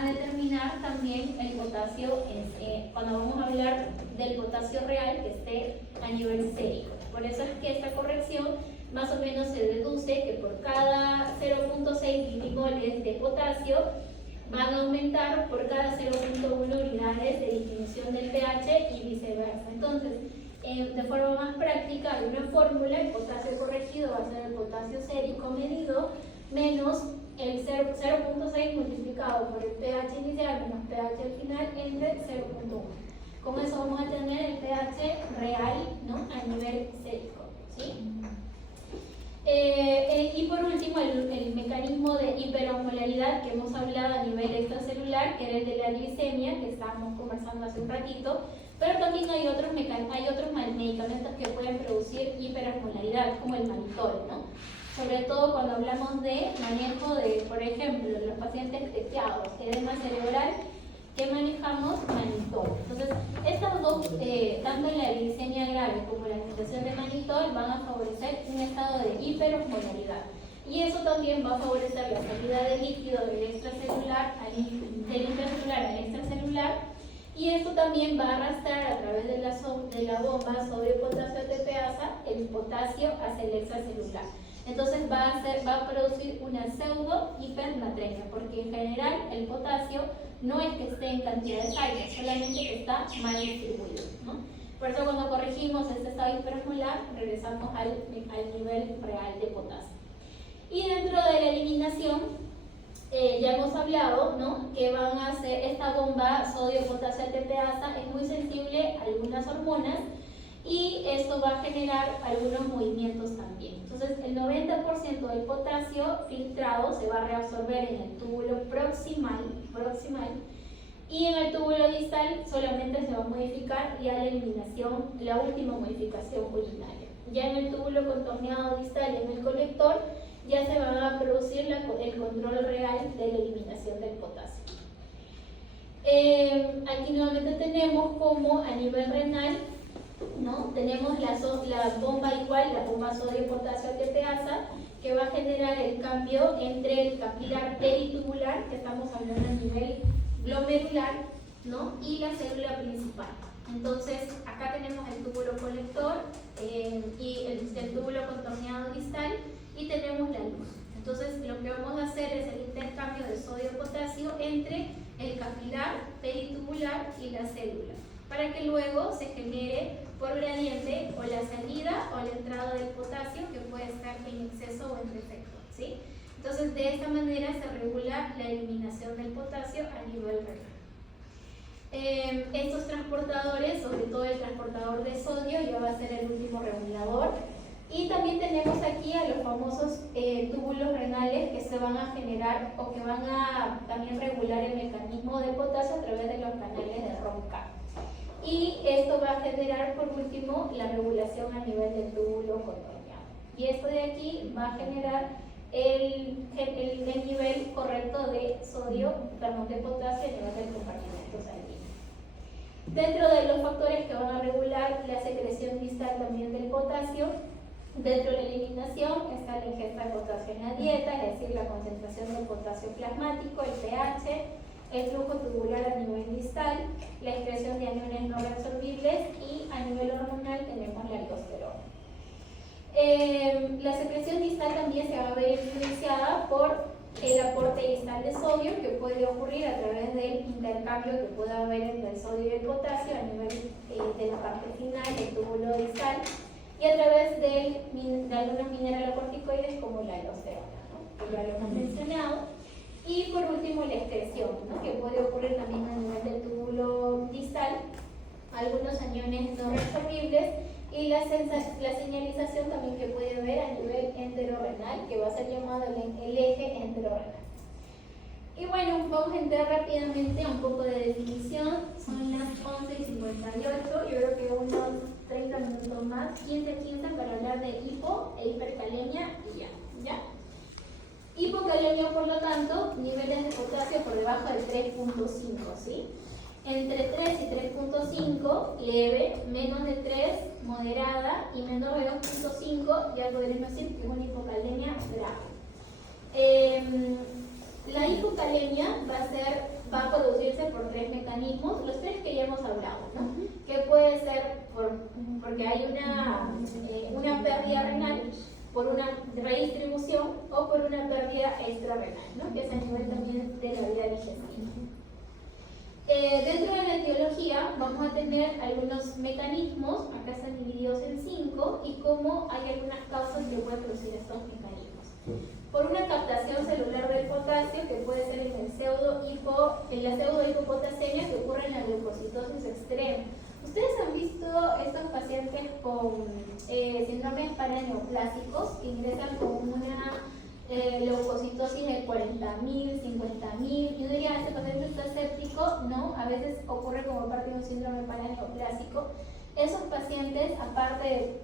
a determinar también el potasio, cuando vamos a hablar del potasio real que esté a nivel sérico. Por eso es que esta corrección más o menos se deduce que por cada 0.6 milimoles de potasio van a aumentar por cada 0.1 unidades de disminución del pH y viceversa. Entonces, de forma más práctica, hay una fórmula: el potasio corregido va a ser el potasio sérico medido menos el 0.6 multiplicado por el pH inicial menos pH final entre 0.1. Con eso vamos a tener el pH real, ¿no?, a nivel sérico, ¿sí? Y por último, el mecanismo de hiperosmolaridad que hemos hablado a nivel extracelular, que era el de la glicemia, que estábamos conversando hace un ratito, pero también hay otros medicamentos que pueden producir hiperosmolaridad, como el mannitol, ¿no? Sobre todo cuando hablamos de manejo de, por ejemplo, los pacientes tecteados, edema cerebral, que manejamos mannitol. Entonces, estas dos, tanto la glicemia grave como la administración de mannitol, van a favorecer un estado de hiperosmolaridad. Y eso también va a favorecer la salida de líquido del intracelular al extracelular. Y esto también va a arrastrar a través de la bomba sodio-potasio ATPasa el potasio hacia el extracelular. Entonces va a producir una pseudo hipernatremia, porque en general el potasio no es que esté en cantidades altas, solamente que está mal distribuido, ¿no? Por eso cuando corregimos este estado hiperosmolar, regresamos al nivel real de potasio. Y dentro de la eliminación, ya hemos hablado, ¿no?, que van a hacer esta bomba sodio-potasio ATPasa es muy sensible a algunas hormonas y esto va a generar algunos movimientos también. Entonces, el 90% del potasio filtrado se va a reabsorber en el túbulo proximal y en el túbulo distal solamente se va a modificar ya la eliminación, la última modificación urinaria. Ya en el túbulo contorneado distal y en el colector ya se va a producir el control real de la eliminación del potasio. Aquí nuevamente tenemos como a nivel renal, ¿no?, tenemos la bomba igual, la bomba sodio-potasio ATPasa, que va a generar el cambio entre el capilar peritubular, que estamos hablando a nivel glomerular, ¿no?, y la célula principal. Entonces, acá tenemos el túbulo colector y el túbulo contorneado distal, y tenemos la luz. Entonces, lo que vamos a hacer es el intercambio de sodio-potasio entre el capilar peritubular y la célula, para que luego se genere por gradiente o la salida o la entrada del potasio, que puede estar en exceso o en defecto, ¿sí? Entonces, de esta manera se regula la eliminación del potasio a nivel renal. Estos transportadores, sobre todo el transportador de sodio, ya va a ser el último regulador. Y también tenemos aquí a los famosos túbulos renales, que se van a generar o que van a también regular el mecanismo de potasio a través de los canales de Ronca. Y esto va a generar, por último, la regulación a nivel del túbulo contorneado. Y esto de aquí va a generar el nivel correcto de sodio, perdón, de potasio a nivel del compartimento sanguíneo. Dentro de los factores que van a regular la secreción distal también del potasio, dentro de la eliminación está la ingesta de potasio en la dieta, es decir, la concentración de potasio plasmático, el pH, el flujo tubular a nivel distal, la excreción de aniones no reabsorbibles, y a nivel hormonal tenemos la aldosterona. La secreción distal también se va a ver influenciada por el aporte distal de sodio, que puede ocurrir a través del intercambio que pueda haber entre el sodio y el potasio a nivel de la parte final del túbulo distal, y a través de algunos mineralocorticoides como la aldosterona, ¿no?, que ya lo hemos mencionado. Y por último, la excreción, ¿no?, que puede ocurrir también a nivel del túbulo distal, algunos aniones no reabsorbibles, y la señalización también que puede haber a nivel enterorrenal, que va a ser llamado el eje enterorrenal. Y bueno, vamos a entrar rápidamente a un poco de definición. Son las 11:58, yo creo que unos 30 minutos más, 15 para hablar de hipo e hipercalemia y ya. Hipocalemia, por lo tanto, niveles de potasio por debajo de 3.5, ¿sí? Entre 3 y 3.5, leve, menos de 3, moderada, y menos de 2.5, ya podríamos decir que es una hipocalemia grave. La hipocalemia va por 3 mecanismos, los 3 que ya hemos hablado, ¿no? Que puede ser porque hay una pérdida renal, por una redistribución o por una pérdida extrarrenal, ¿no? Que es a nivel también de la vía digestiva. Dentro de la etiología vamos a tener algunos mecanismos, acá están divididos en 5, y cómo hay algunas causas que pueden producir estos mecanismos. Por una captación celular del potasio, que puede ser en la pseudohipopotasemia que ocurre en la leucocitosis extrema. ¿Ustedes han visto estos pacientes con síndromes paraneoplásicos que ingresan con una leucocitosis de 40.000, 50.000? Yo diría, este paciente está escéptico, ¿no? A veces ocurre como parte de un síndrome paraneoplásico. Esos pacientes, aparte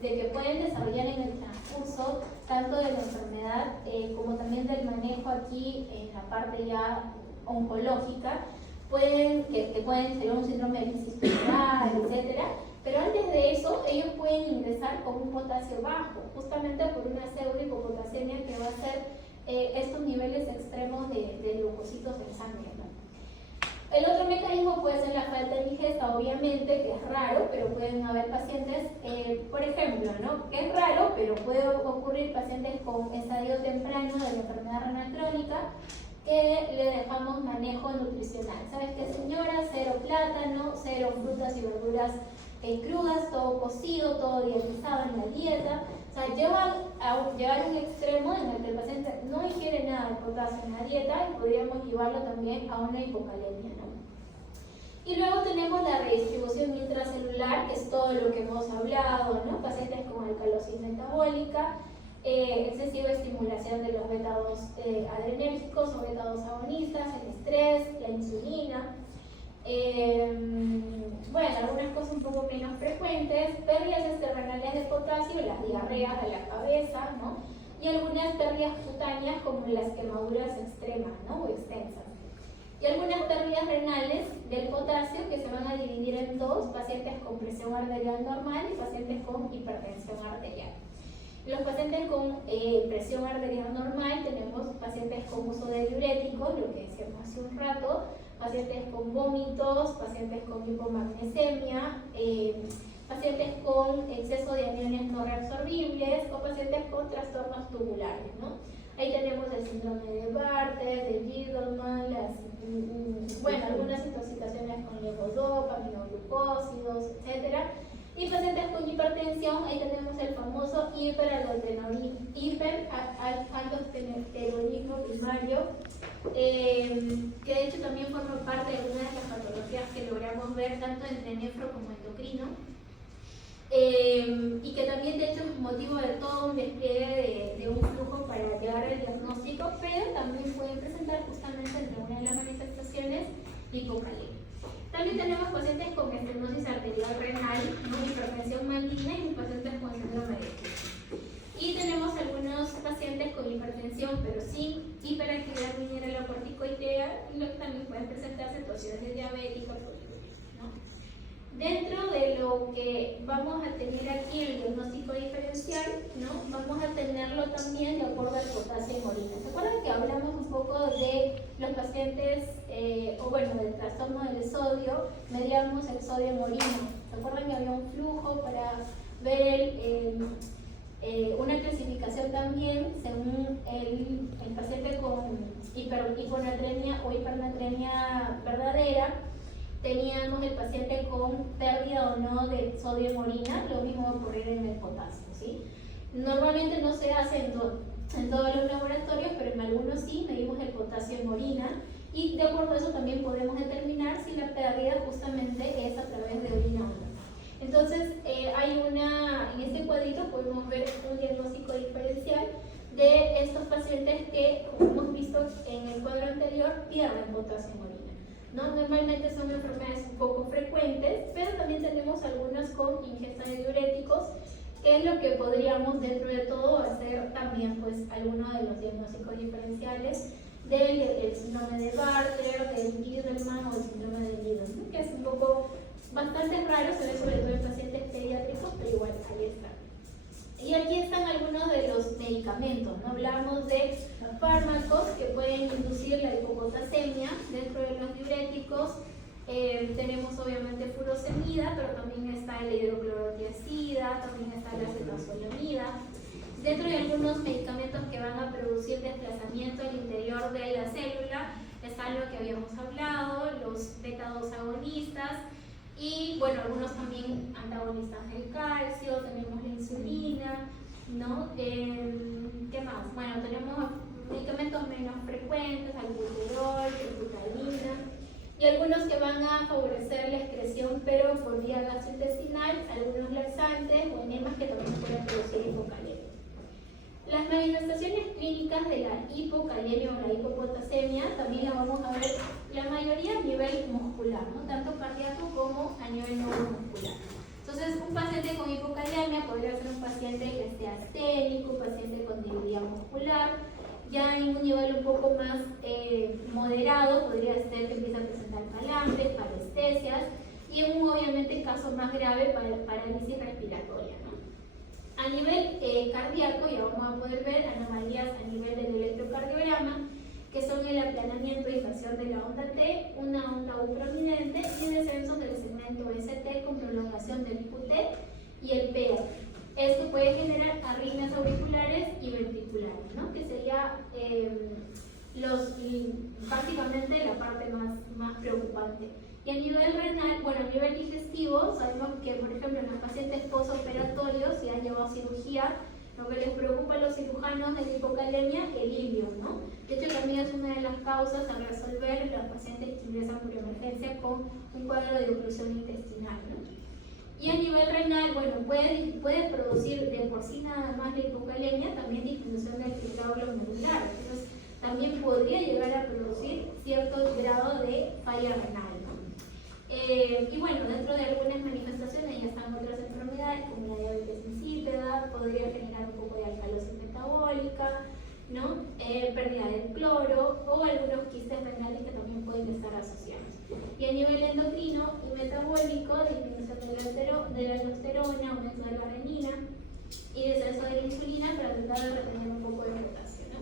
de que pueden desarrollar en el transcurso tanto de la enfermedad como también del manejo aquí en la parte ya oncológica, que pueden ser un síndrome de crisis tumoral, etc. Pero antes de eso, ellos pueden ingresar con un potasio bajo, justamente por una pseudohipopotasemia que va a ser estos niveles extremos de leucocitos en sangre, ¿no? El otro mecanismo puede ser la falta de ingesta, obviamente, que es raro, pero pueden haber pacientes, por ejemplo, ¿no? Que es raro, pero puede ocurrir pacientes con estadio temprano de la enfermedad renal crónica, que le dejamos manejo nutricional. ¿Sabes qué, señora? 0 plátano, 0 frutas y verduras crudas, todo cocido, todo dietizado en la dieta. O sea, llegar a un extremo en el que el paciente no ingiere nada de potasio en la dieta y podríamos llevarlo también a una hipocalemia, ¿no? Y luego tenemos la redistribución intracelular, que es todo lo que hemos hablado, ¿no? Pacientes con alcalosis metabólica, excesiva estimulación de los beta-2 adrenérgicos o beta-2 agonistas, el estrés, la insulina. Bueno, algunas cosas un poco menos frecuentes, pérdidas extrarrenales de potasio, las diarreas de la cabeza, ¿no? Y algunas pérdidas cutáneas como las quemaduras extremas, ¿no? O extensas. Y algunas pérdidas renales del potasio que se van a dividir en 2, pacientes con presión arterial normal y pacientes con hipertensión arterial. Los pacientes con presión arterial normal tenemos pacientes con uso de diuréticos, lo que decíamos hace un rato, pacientes con vómitos, pacientes con hipomagnesemia, pacientes con exceso de aniones no reabsorbibles o pacientes con trastornos tubulares, ¿no? Ahí tenemos el síndrome de Bartter, de Giedelman, algunas intoxicaciones con levodopa, aminoglucósidos, etc. Y pacientes con hipertensión, ahí tenemos el famoso hiperaldosteronismo primario, que de hecho también forma parte de algunas de las patologías que logramos ver tanto entre nefro como endocrino, y que también de hecho es motivo de todo un despliegue de un flujo para llegar al diagnóstico, pero también pueden presentar justamente entre una de las manifestaciones hipocalemia. También tenemos pacientes con estenosis arterial renal, ¿no? Hipertensión maligna y pacientes con síndrome de Cushing. Y tenemos algunos pacientes con hipertensión, pero sin hiperactividad mineralocorticoidea, y también pueden presentar cetosis diabética, ¿no? Dentro de lo que vamos a tener aquí el diagnóstico diferencial, ¿no? Vamos a tenerlo también de acuerdo al potasio en orina. ¿Se acuerdan que hablamos un poco de los pacientes, del trastorno del sodio? Medíamos el sodio en orina. ¿Se acuerdan que había un flujo para ver una clasificación también según el paciente con hiponatremia o hipernatremia verdadera? Teníamos el paciente con pérdida o no de sodio en orina, lo mismo va a ocurrir en el potasio, ¿sí? Normalmente no se hace en todos los laboratorios, pero en algunos sí, medimos el potasio en orina y de acuerdo a eso también podemos determinar si la pérdida justamente es a través de orina o no. Entonces, en este cuadrito podemos ver un diagnóstico diferencial de estos pacientes que, como hemos visto en el cuadro anterior, pierden potasio en orina, ¿no? Normalmente son enfermedades un poco frecuentes, pero también tenemos algunas con ingesta de diuréticos, que es lo que podríamos dentro de todo hacer también pues alguno de los diagnósticos diferenciales del síndrome de Bartter, del Giedelman o del síndrome de Giedelman, que es un poco bastante raro, se ve sobre todo en pacientes pediátricos, pero igual ahí está. Y aquí están algunos de los medicamentos, ¿no? Hablamos de fármacos que pueden inducir la hipopotasemia dentro de los diuréticos. furosemida, pero también está la hidroclorotiazida, también está la acetazolamida. Dentro de algunos medicamentos que van a producir desplazamiento al interior de la célula, están lo que habíamos hablado, los beta-2 agonistas y, bueno, algunos también antagonistas del calcio, tenemos la insulina, ¿no? ¿Qué más? Bueno, tenemos medicamentos menos frecuentes, albuterol, ergotamina, y algunos que van a favorecer la excreción, pero por vía gastrointestinal, algunos laxantes o enemas que también pueden producir hipocalemia. Las manifestaciones clínicas de la hipocalemia o la hipopotasemia también la vamos a ver la mayoría a nivel muscular, ¿no? Tanto cardíaco como a nivel neuromuscular. Entonces, un paciente con hipocalemia podría ser un paciente que esté asténico, un paciente con debilidad muscular. Ya en un nivel un poco más moderado podría ser que empiece a presentar calambres, parestesias y obviamente caso más grave, parálisis respiratoria, ¿no? A nivel cardíaco ya vamos a poder ver anomalías a nivel del electrocardiograma, que son el aplanamiento y inversión de la onda T, una onda U prominente y descenso del segmento ST con prolongación del QT y el PA. Esto puede generar arritmias auriculares y ventriculares, ¿no? Que sería básicamente la parte más preocupante. Y a nivel renal, bueno, a nivel digestivo, sabemos que, por ejemplo, en los pacientes postoperatorios, si han llevado cirugía, lo que les preocupa a los cirujanos de la hipocalemia, el ilio, ¿no? De hecho, también es una de las causas a resolver en los pacientes que ingresan por emergencia con un cuadro de oclusión intestinal, ¿no? Y a nivel renal, bueno, puede producir de por sí nada más la hipocalemia, también disminución del filtrado glomerular. Entonces, también podría llegar a producir cierto grado de falla renal, ¿no? Y bueno, dentro de algunas manifestaciones ya están otras enfermedades como la diabetes insípida, podría generar un poco de alcalosis metabólica, ¿no? Pérdida del cloro o algunos quistes renales que también pueden estar asociados. Y a nivel endocrino y metabólico, disminución de la aldosterona, aumento de la renina y descenso de la insulina para tratar de retener un poco de potasio, ¿no?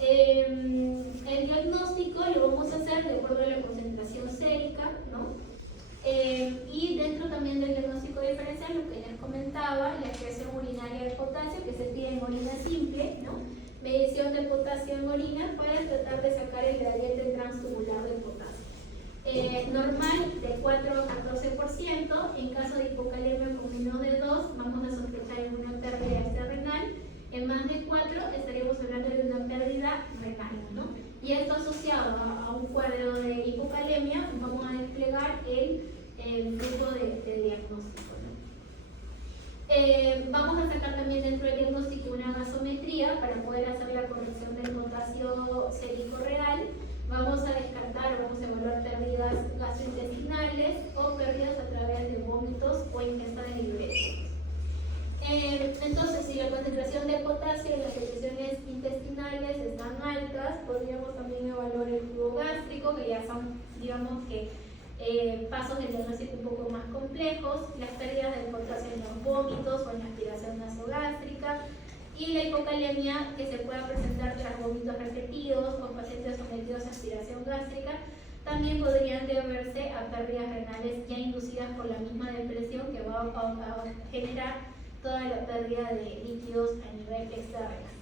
El diagnóstico lo vamos a hacer de acuerdo a la concentración sérica, ¿no? Y dentro también del diagnóstico diferencial, lo que les comentaba, la excreción urinaria de potasio, que se pide en orina simple, ¿no? Medición de potasio en orina para tratar de sacar el gradiente transtubular del potasio. Normal de 4 a 14%, en caso de hipocalemia con menos de 2, vamos a sospechar en una pérdida extrarrenal. En más de 4 estaríamos hablando de una pérdida renal, ¿no? Y esto asociado a un cuadro de hipocalemia, vamos a desplegar el flujo de diagnóstico, ¿no? Vamos a sacar también dentro del diagnóstico una gasometría para poder hacer la corrección del potasio sérico real. Vamos a descartar, vamos a evaluar pérdidas gastrointestinales o pérdidas a través de vómitos o ingesta de libretos. Entonces, si la concentración de potasio en las secreciones intestinales están altas, podríamos también evaluar el flujo gástrico, que ya son, digamos que, pasos del diagnóstico un poco más complejos, las pérdidas de potasio en los vómitos o en la aspiración nasogástrica, y la hipocalemia que se pueda presentar tras vómitos repetidos o pacientes sometidos a aspiración gástrica, también podrían deberse a pérdidas renales ya inducidas por la misma depresión que va a generar toda la pérdida de líquidos a nivel extrarrenal.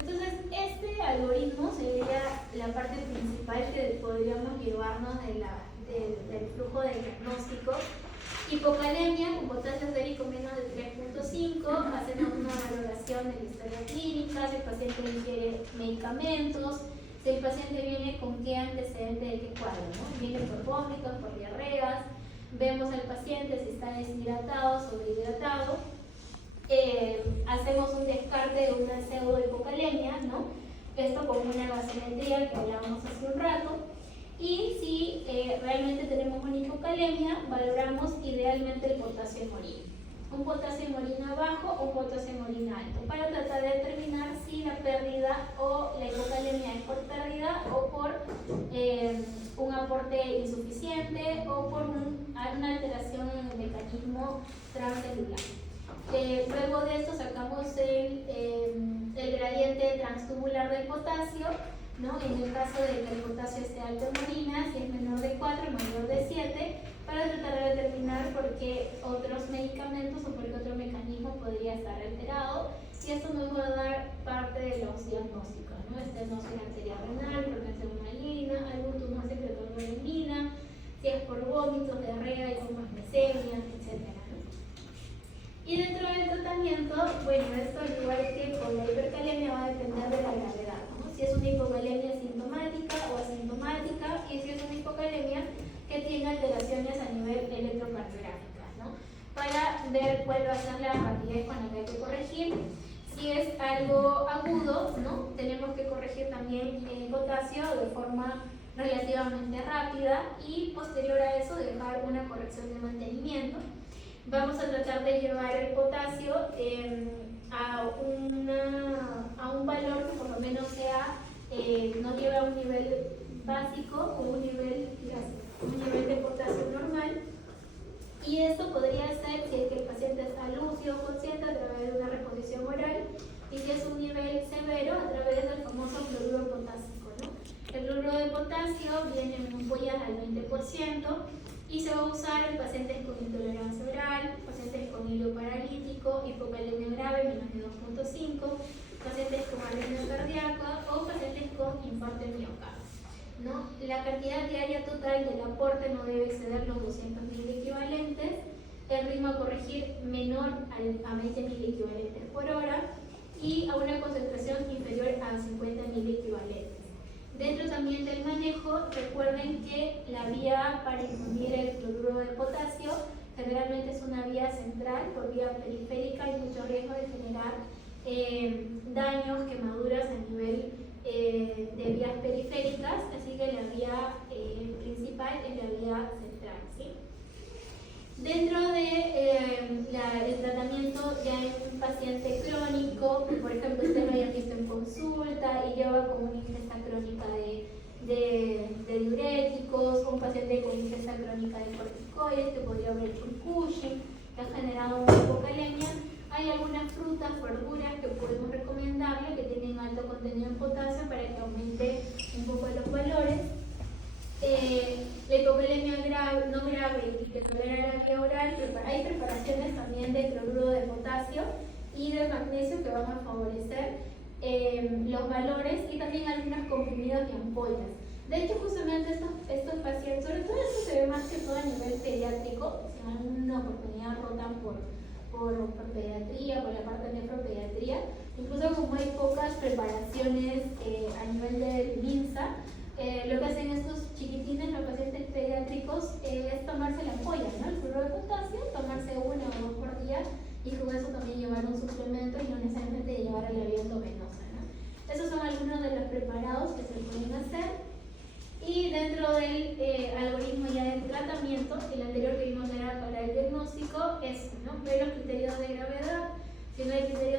Entonces, este algoritmo sería la parte principal que podríamos llevarnos del flujo de diagnóstico. Hipocalemia con potasio sérico menos de 3.5, hacemos una valoración de la historia clínica, si el paciente ingiere medicamentos, si el paciente viene con qué antecedente de qué cuadro, ¿no? Viene por vómitos, por diarreas, vemos al paciente si está deshidratado, sobrehidratado, hacemos un descarte de una pseudohipocalemia, ¿no? Esto con una gasometría que hablábamos hace un rato. Y si realmente tenemos una hipocalemia, valoramos idealmente el potasio en orina. Un potasio en orina bajo o un potasio en orina alto, para tratar de determinar si la pérdida o la hipocalemia es por pérdida o por un aporte insuficiente o por una alteración en el mecanismo transcelular. Luego de esto sacamos el gradiente transtubular del potasio, ¿no? En el caso de que el potasio esté alto en orina, si es menor de 4, mayor de 7, para tratar de por qué otros medicamentos o por qué otro mecanismo podría estar alterado, y esto nos va a dar parte de los diagnósticos, ¿no? Estenosis arterial renal, hipertensión maligna, algún tumor secretor de orina, si es por vómitos, diarrea, hipoglucemia, etc. Y dentro del tratamiento, bueno, esto al igual que con la hipercalemia va a depender de la gravedad, ¿no? Si es una hipocalemia sintomática o asintomática, y si es una hipocalemia que tiene alteraciones a nivel electrocardiográficas, ¿no? Para ver cuál va a ser la rapidez con la que hay que corregir. Si es algo agudo, ¿no? Tenemos que corregir también el potasio de forma relativamente rápida y posterior a eso dejar una corrección de mantenimiento. Vamos a tratar de llevar el potasio a un valor que por lo menos sea, no lleve a un nivel básico o un nivel de potasio normal. Y esto podría ser si es que el paciente está lúcido o consciente a través de una reposición oral, y si es un nivel severo a través del famoso cloruro potásico, ¿no? El cloruro de potasio viene en ampollas al 20%, y se va a usar en pacientes con intolerancia oral, pacientes con hilo paralítico, hipocalemia grave menos de 2.5, pacientes con arritmia cardíaca o pacientes con infarto de miocardio, ¿no? La cantidad diaria total del aporte no debe exceder los 200.000 equivalentes, el ritmo a corregir menor a 20.000 equivalentes por hora y a una concentración inferior a 50.000 equivalentes. Dentro también del manejo, recuerden que la vía para infundir el cloruro de potasio generalmente es una vía central. Por vía periférica hay mucho riesgo de generar daños, quemaduras a nivel de vías periféricas, así que la vía principal es la vía central, ¿sí? Dentro del tratamiento ya en un paciente crónico, por ejemplo, usted lo haya visto en consulta y lleva con una ingesta crónica de diuréticos, o un paciente con ingesta crónica de corticoides que podría haber hecho un Cushing, que ha generado una hipocalemia. Hay algunas frutas, verduras que podemos recomendarle que tienen alto contenido en potasio para que aumente un poco los valores. La hipocalemia grave, no grave y que tolera la vía oral, hay preparaciones también de cloruro de potasio y de magnesio que van a favorecer los valores, y también algunos comprimidos y ampollas. De hecho, justamente estos pacientes, sobre todo esto se ve más que todo a nivel pediátrico, si en alguna oportunidad rotan por pediatría, por la parte de nefropediatría, incluso como hay pocas preparaciones a nivel del MINSA, lo que hacen estos chiquitines, los pacientes pediátricos, es tomarse la ampolla, ¿no? El cloruro de potasio, tomarse 1 o 2 por día, y con eso también llevar un suplemento y no necesariamente llevar a la vía endovenosa, ¿no? Esos son algunos de los preparados que se pueden hacer. Y dentro del algoritmo ya del tratamiento, el anterior que vimos era para el diagnóstico, es, ¿no? Ver los criterios de gravedad. Si no hay criterios